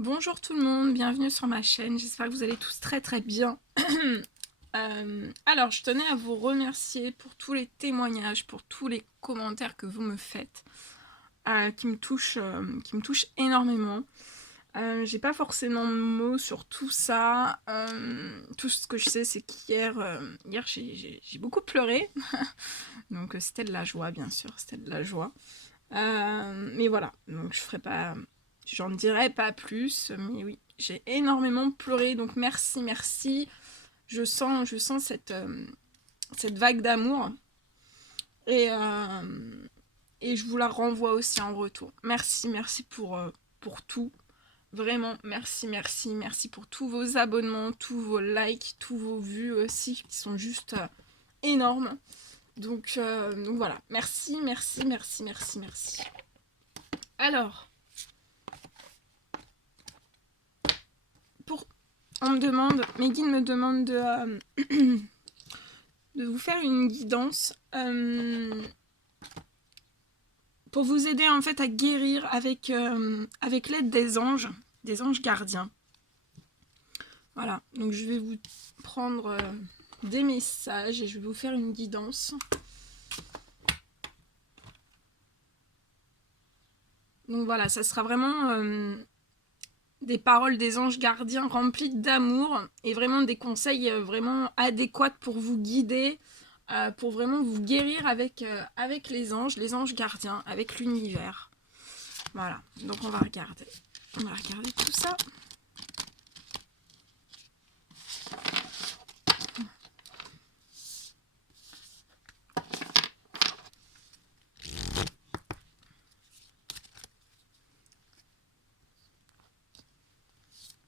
Bonjour tout le monde, bienvenue sur ma chaîne, j'espère que vous allez tous très très bien. Alors, je tenais à vous remercier pour tous les témoignages, pour tous les commentaires que vous me faites, qui me touchent énormément. J'ai pas forcément de mots sur tout ça. Tout ce que je sais, c'est qu'hier j'ai beaucoup pleuré. Donc c'était de la joie, bien sûr, c'était de la joie. Mais voilà, donc j'en dirai pas plus, mais oui, j'ai énormément pleuré, donc merci, merci. Je sens cette vague d'amour et je vous la renvoie aussi en retour. Merci, merci pour tout. Vraiment, merci, merci, merci pour tous vos abonnements, tous vos likes, tous vos vues aussi, qui sont juste énormes. Donc voilà, merci, merci, merci, merci, merci. Alors, mes guides me demandent de vous faire une guidance pour vous aider en fait à guérir avec l'aide des anges gardiens. Voilà, donc je vais vous prendre des messages et je vais vous faire une guidance. Donc voilà, ça sera vraiment des paroles des anges gardiens remplies d'amour et vraiment des conseils vraiment adéquats pour vous guider, pour vraiment vous guérir avec les anges gardiens, avec l'univers. Voilà, donc on va regarder tout ça.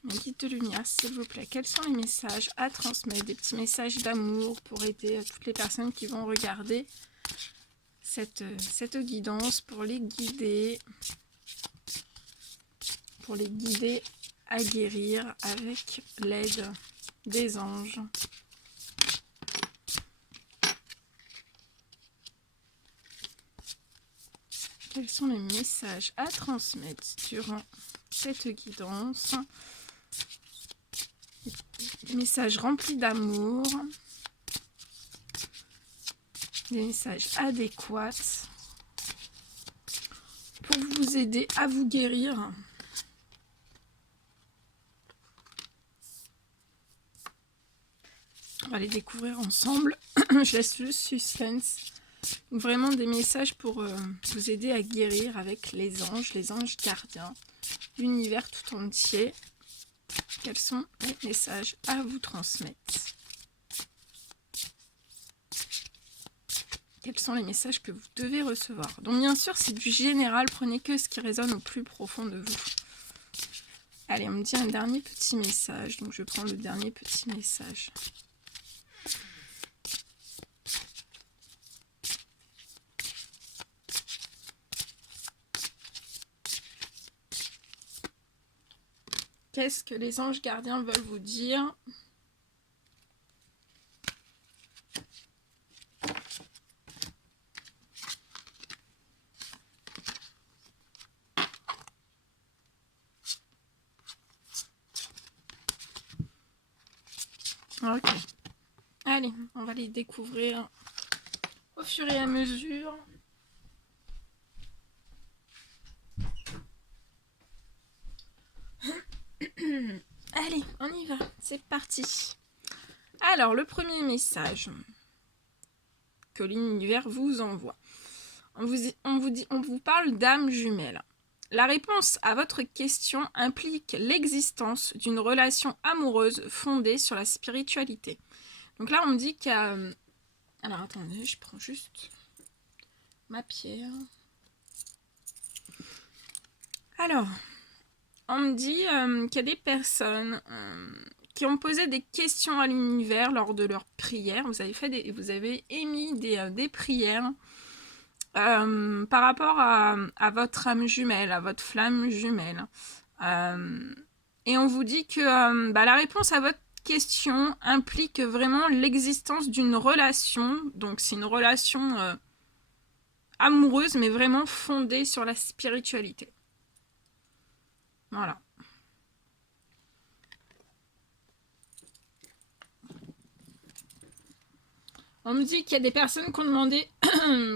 Mes guides de lumière, s'il vous plaît, quels sont les messages à transmettre, des petits messages d'amour pour aider toutes les personnes qui vont regarder cette guidance, pour les guider à guérir avec l'aide des anges. Quels sont les messages à transmettre durant cette guidance? Des messages remplis d'amour, des messages adéquats pour vous aider à vous guérir. On va les découvrir ensemble. Je laisse le suspense. Vraiment des messages pour vous aider à guérir avec les anges gardiens, l'univers tout entier. Quels sont les messages à vous transmettre? Quels sont les messages que vous devez recevoir? Donc bien sûr, c'est du général, prenez que ce qui résonne au plus profond de vous. Allez, on me dit un dernier petit message, donc je prends le dernier petit message. Qu'est-ce que les anges gardiens veulent vous dire? Ok. Allez, on va les découvrir au fur et à mesure. Allez, on y va, c'est parti. Alors, le premier message que l'univers vous envoie. On vous parle d'âme jumelle. La réponse à votre question implique l'existence d'une relation amoureuse fondée sur la spiritualité. Donc là, on me dit qu'il y a... Alors, attendez, je prends juste ma pierre. Alors, on me dit qu'il y a des personnes qui ont posé des questions à l'univers lors de leurs prières. Vous avez émis des prières par rapport à votre âme jumelle, à votre flamme jumelle. Et on vous dit que la réponse à votre question implique vraiment l'existence d'une relation. Donc c'est une relation amoureuse, mais vraiment fondée sur la spiritualité. Voilà. On me dit qu'il y a des personnes qui ont demandé,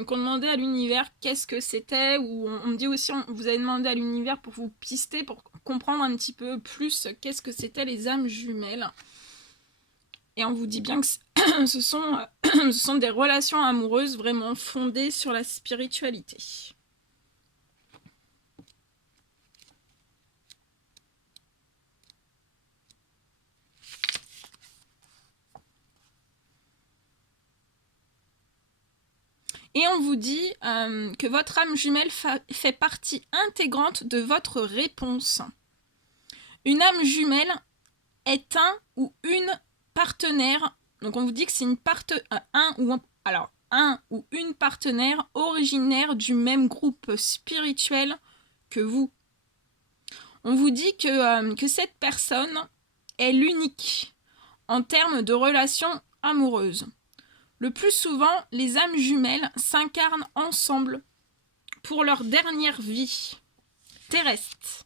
qu'on demandé à l'univers qu'est-ce que c'était, ou on me dit aussi, vous avez demandé à l'univers pour vous pister, pour comprendre un petit peu plus qu'est-ce que c'était les âmes jumelles. Et on vous dit bien que ce sont des relations amoureuses vraiment fondées sur la spiritualité. Et on vous dit que votre âme jumelle fait partie intégrante de votre réponse. Une âme jumelle est un ou une partenaire. Donc on vous dit que c'est un ou une partenaire originaire du même groupe spirituel que vous. On vous dit que cette personne est l'unique en termes de relations amoureuses. Le plus souvent, les âmes jumelles s'incarnent ensemble pour leur dernière vie terrestre.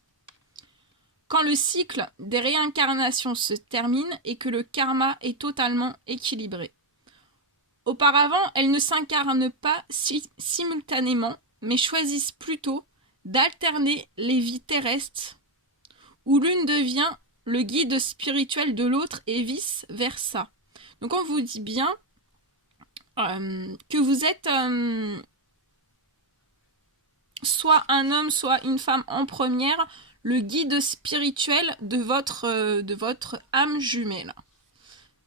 Quand le cycle des réincarnations se termine et que le karma est totalement équilibré. Auparavant, elles ne s'incarnent pas simultanément, mais choisissent plutôt d'alterner les vies terrestres, où l'une devient le guide spirituel de l'autre et vice-versa. Donc on vous dit bien que vous êtes soit un homme, soit une femme en première, le guide spirituel de votre âme jumelle.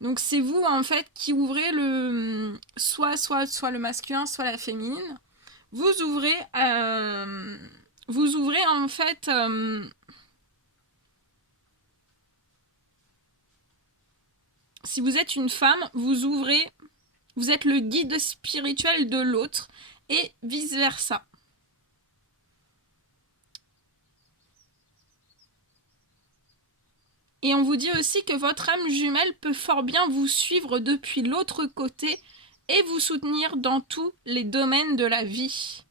Donc c'est vous en fait qui ouvrez soit le masculin, soit la féminine. Vous ouvrez en fait si vous êtes une femme, vous êtes le guide spirituel de l'autre et vice-versa. Et on vous dit aussi que votre âme jumelle peut fort bien vous suivre depuis l'autre côté et vous soutenir dans tous les domaines de la vie,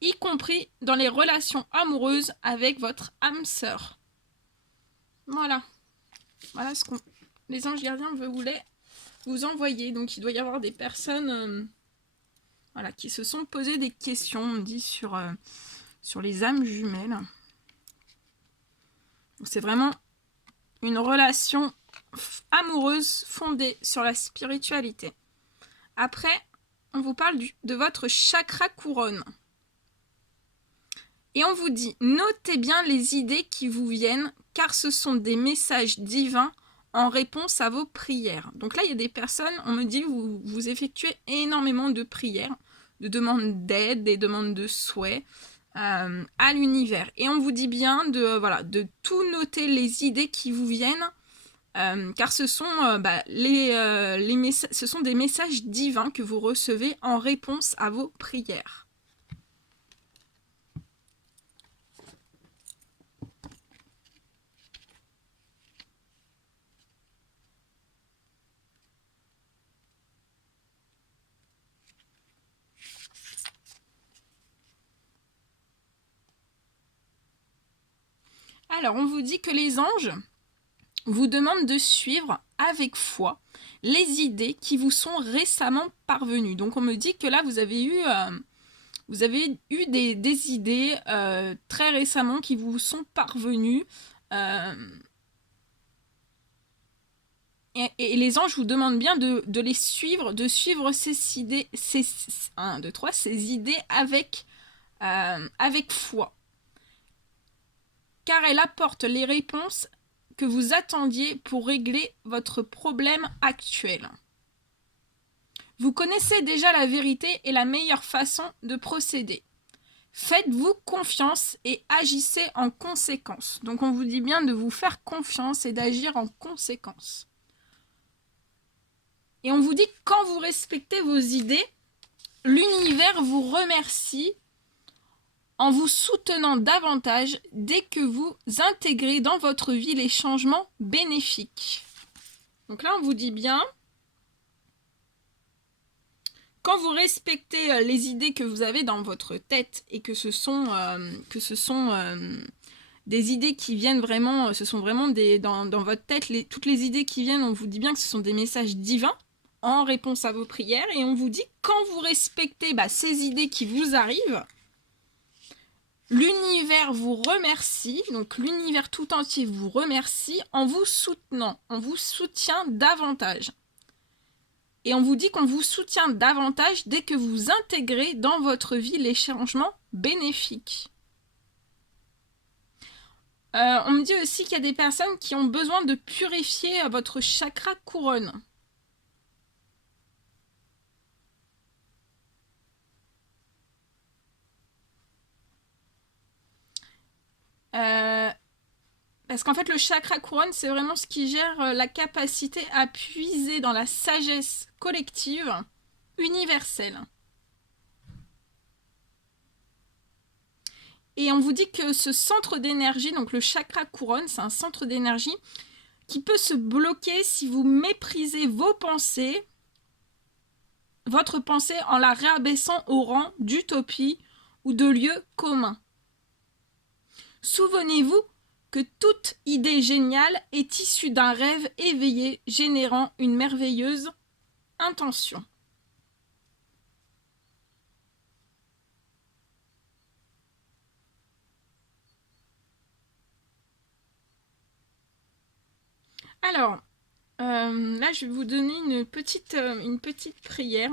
y compris dans les relations amoureuses avec votre âme sœur. Voilà. Voilà ce que les anges gardiens voulaient vous envoyer. Donc il doit y avoir des personnes voilà, qui se sont posées des questions, on dit, sur les âmes jumelles. C'est vraiment une relation amoureuse fondée sur la spiritualité. Après, on vous parle de votre chakra couronne. Et on vous dit, notez bien les idées qui vous viennent, car ce sont des messages divins en réponse à vos prières. Donc là, il y a des personnes, on me dit, vous effectuez énormément de prières, de demandes d'aide, des demandes de souhaits à l'univers. Et on vous dit bien de tout noter les idées qui vous viennent, car ce sont, ce sont des messages divins que vous recevez en réponse à vos prières. Alors, on vous dit que les anges vous demandent de suivre avec foi les idées qui vous sont récemment parvenues. Donc, on me dit que là, vous avez eu des idées très récemment qui vous sont parvenues. Et les anges vous demandent bien de les suivre, de suivre ces idées, ces idées avec foi. Car elle apporte les réponses que vous attendiez pour régler votre problème actuel. Vous connaissez déjà la vérité et la meilleure façon de procéder. Faites-vous confiance et agissez en conséquence. Donc on vous dit bien de vous faire confiance et d'agir en conséquence. Et on vous dit que quand vous respectez vos idées, l'univers vous remercie en vous soutenant davantage dès que vous intégrez dans votre vie les changements bénéfiques. Donc là, on vous dit bien, quand vous respectez les idées que vous avez dans votre tête et que ce sont des idées qui viennent vraiment, ce sont vraiment dans votre tête, toutes les idées qui viennent, on vous dit bien que ce sont des messages divins en réponse à vos prières. Et on vous dit, quand vous respectez ces idées qui vous arrivent, l'univers vous remercie, donc l'univers tout entier vous remercie en vous soutenant, on vous soutient davantage. Et on vous dit qu'on vous soutient davantage dès que vous intégrez dans votre vie les changements bénéfiques. On me dit aussi qu'il y a des personnes qui ont besoin de purifier votre chakra couronne. Parce qu'en fait, le chakra couronne, c'est vraiment ce qui gère la capacité à puiser dans la sagesse collective universelle. Et on vous dit que ce centre d'énergie, donc le chakra couronne, c'est un centre d'énergie qui peut se bloquer si vous méprisez vos pensées, votre pensée en la réabaissant au rang d'utopie ou de lieu commun. Souvenez-vous que toute idée géniale est issue d'un rêve éveillé générant une merveilleuse intention. Alors, là, je vais vous donner une petite prière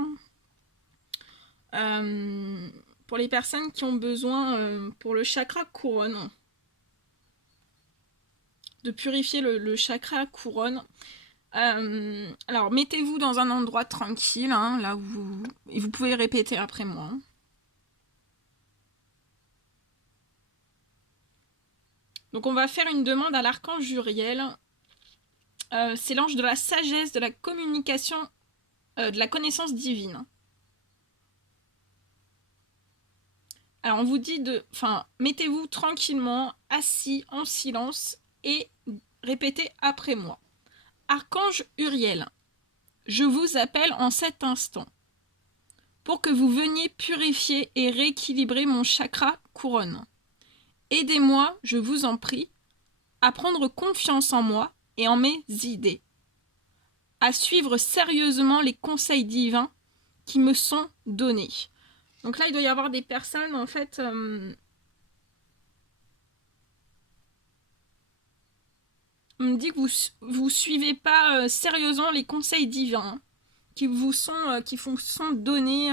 pour les personnes qui ont besoin, pour le chakra couronne, de purifier le chakra couronne. Alors, mettez-vous dans un endroit tranquille, là où et vous pouvez répéter après moi. Donc, on va faire une demande à l'archange Uriel. C'est l'ange de la sagesse, de la communication, de la connaissance divine. Alors, on vous dit mettez-vous tranquillement, assis, en silence, et répétez après moi. Archange Uriel, je vous appelle en cet instant pour que vous veniez purifier et rééquilibrer mon chakra couronne. Aidez-moi, je vous en prie, à prendre confiance en moi et en mes idées, à suivre sérieusement les conseils divins qui me sont donnés. Donc là, il doit y avoir des personnes, en fait, on me dit que vous suivez pas sérieusement les conseils divins qui vous sont donnés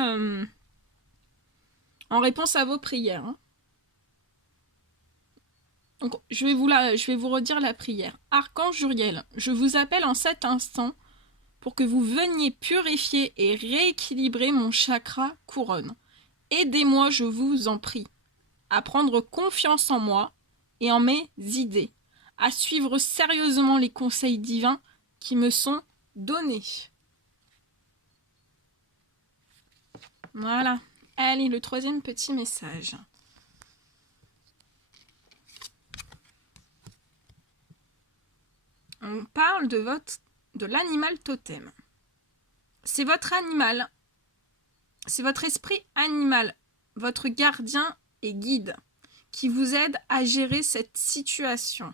en réponse à vos prières. Donc, je vais vous redire la prière. Archange Uriel, je vous appelle en cet instant pour que vous veniez purifier et rééquilibrer mon chakra couronne. Aidez-moi, je vous en prie, à prendre confiance en moi et en mes idées, à suivre sérieusement les conseils divins qui me sont donnés. Voilà. Allez, le troisième petit message. On parle de l'animal totem. C'est votre animal. C'est votre esprit animal, votre gardien et guide, qui vous aide à gérer cette situation.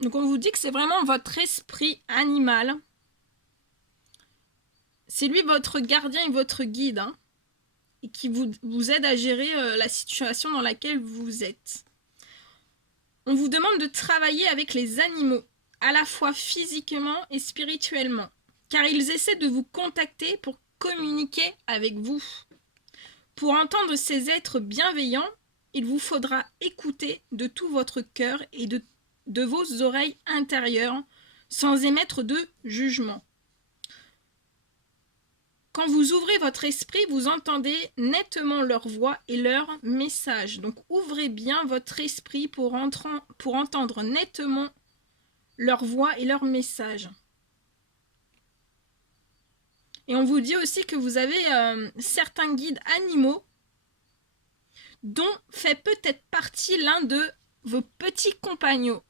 Donc on vous dit que c'est vraiment votre esprit animal. C'est lui votre gardien et votre guide, et qui vous aide à gérer la situation dans laquelle vous êtes. On vous demande de travailler avec les animaux, à la fois physiquement et spirituellement, car ils essaient de vous contacter pour communiquer avec vous. Pour entendre ces êtres bienveillants, il vous faudra écouter de tout votre cœur et de vos oreilles intérieures, sans émettre de jugement. Quand vous ouvrez votre esprit, vous entendez nettement leur voix et leur message. Donc ouvrez bien votre esprit pour entendre nettement leur voix et leur message. Et on vous dit aussi que vous avez certains guides animaux dont fait peut-être partie l'un de vos petits compagnons,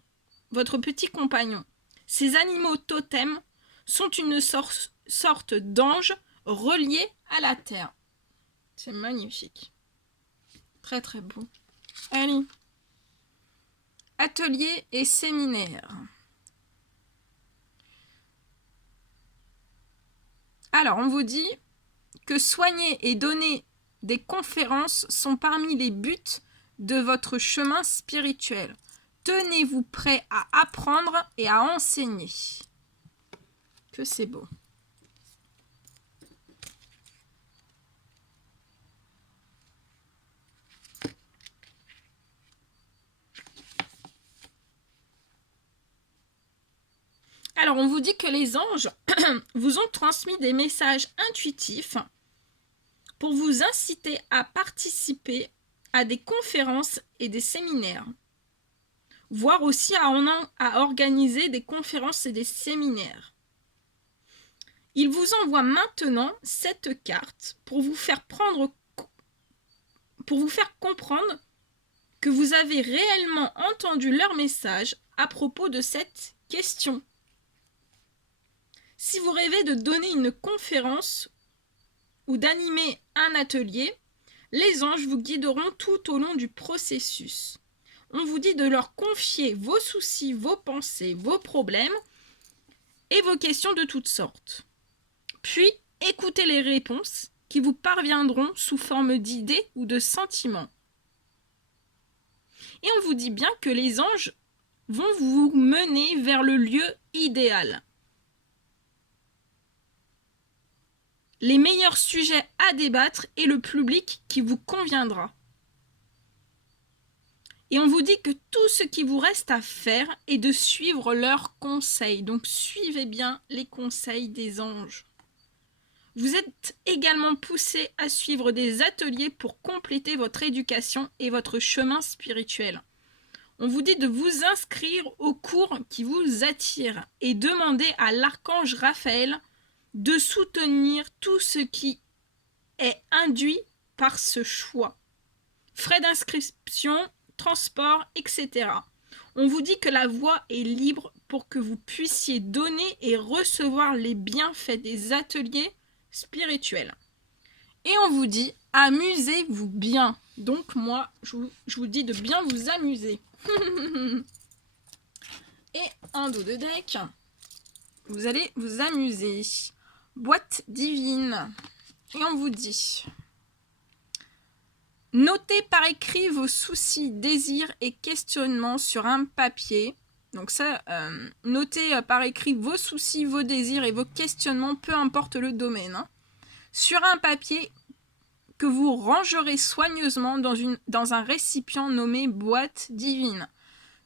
votre petit compagnon. Ces animaux totems sont une sorte d'anges reliés à la terre. C'est magnifique. Très très beau. Allez. Atelier et séminaire. Alors, on vous dit que soigner et donner des conférences sont parmi les buts de votre chemin spirituel. Tenez-vous prêt à apprendre et à enseigner. Que c'est beau. Alors, on vous dit que les anges vous ont transmis des messages intuitifs pour vous inciter à participer à des conférences et des séminaires, voire aussi à organiser des conférences et des séminaires. Ils vous envoient maintenant cette carte pour vous faire comprendre que vous avez réellement entendu leur message à propos de cette question. Si vous rêvez de donner une conférence ou d'animer un atelier, les anges vous guideront tout au long du processus. On vous dit de leur confier vos soucis, vos pensées, vos problèmes et vos questions de toutes sortes. Puis, écoutez les réponses qui vous parviendront sous forme d'idées ou de sentiments. Et on vous dit bien que les anges vont vous mener vers le lieu idéal. Les meilleurs sujets à débattre et le public qui vous conviendra. Et on vous dit que tout ce qui vous reste à faire est de suivre leurs conseils. Donc suivez bien les conseils des anges. Vous êtes également poussé à suivre des ateliers pour compléter votre éducation et votre chemin spirituel. On vous dit de vous inscrire aux cours qui vous attirent et demander à l'archange Raphaël de soutenir tout ce qui est induit par ce choix. Frais d'inscription, transport, etc. On vous dit que la voie est libre pour que vous puissiez donner et recevoir les bienfaits des ateliers spirituels. Et on vous dit, amusez-vous bien. Donc moi, je vous dis de bien vous amuser. Et un dos de deck, vous allez vous amuser. Boîte divine. Et on vous dit, notez par écrit vos soucis, désirs et questionnements sur un papier. Donc ça, notez par écrit vos soucis, vos désirs et vos questionnements, peu importe le domaine, hein, sur un papier que vous rangerez soigneusement dans un récipient nommé boîte divine,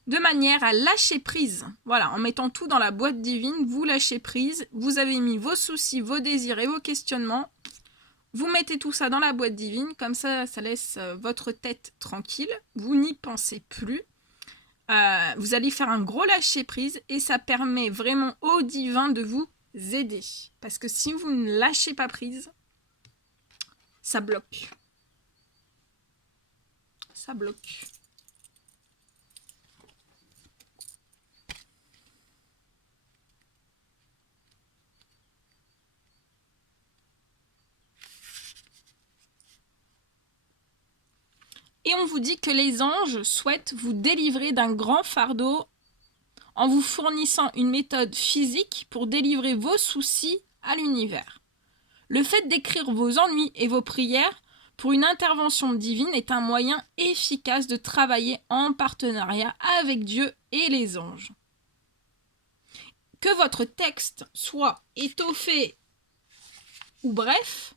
de manière à lâcher prise. Voilà, en mettant tout dans la boîte divine, vous lâchez prise, vous avez mis vos soucis, vos désirs et vos questionnements, vous mettez tout ça dans la boîte divine, comme ça, ça laisse votre tête tranquille, vous n'y pensez plus, vous allez faire un gros lâcher prise et ça permet vraiment au divin de vous aider. Parce que si vous ne lâchez pas prise, ça bloque. Ça bloque. Et on vous dit que les anges souhaitent vous délivrer d'un grand fardeau en vous fournissant une méthode physique pour délivrer vos soucis à l'univers. Le fait d'écrire vos ennuis et vos prières pour une intervention divine est un moyen efficace de travailler en partenariat avec Dieu et les anges. Que votre texte soit étoffé ou bref,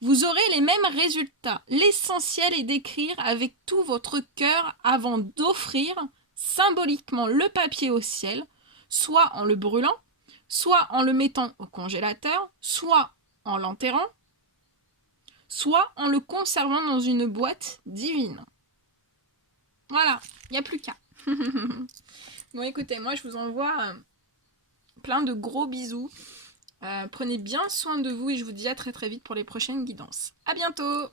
vous aurez les mêmes résultats. L'essentiel est d'écrire avec tout votre cœur avant d'offrir symboliquement le papier au ciel, soit en le brûlant, soit en le mettant au congélateur, soit en l'enterrant, soit en le conservant dans une boîte divine. Voilà, il n'y a plus qu'à. Bon, écoutez, moi je vous envoie plein de gros bisous. Prenez bien soin de vous et je vous dis à très très vite pour les prochaines guidances. À bientôt!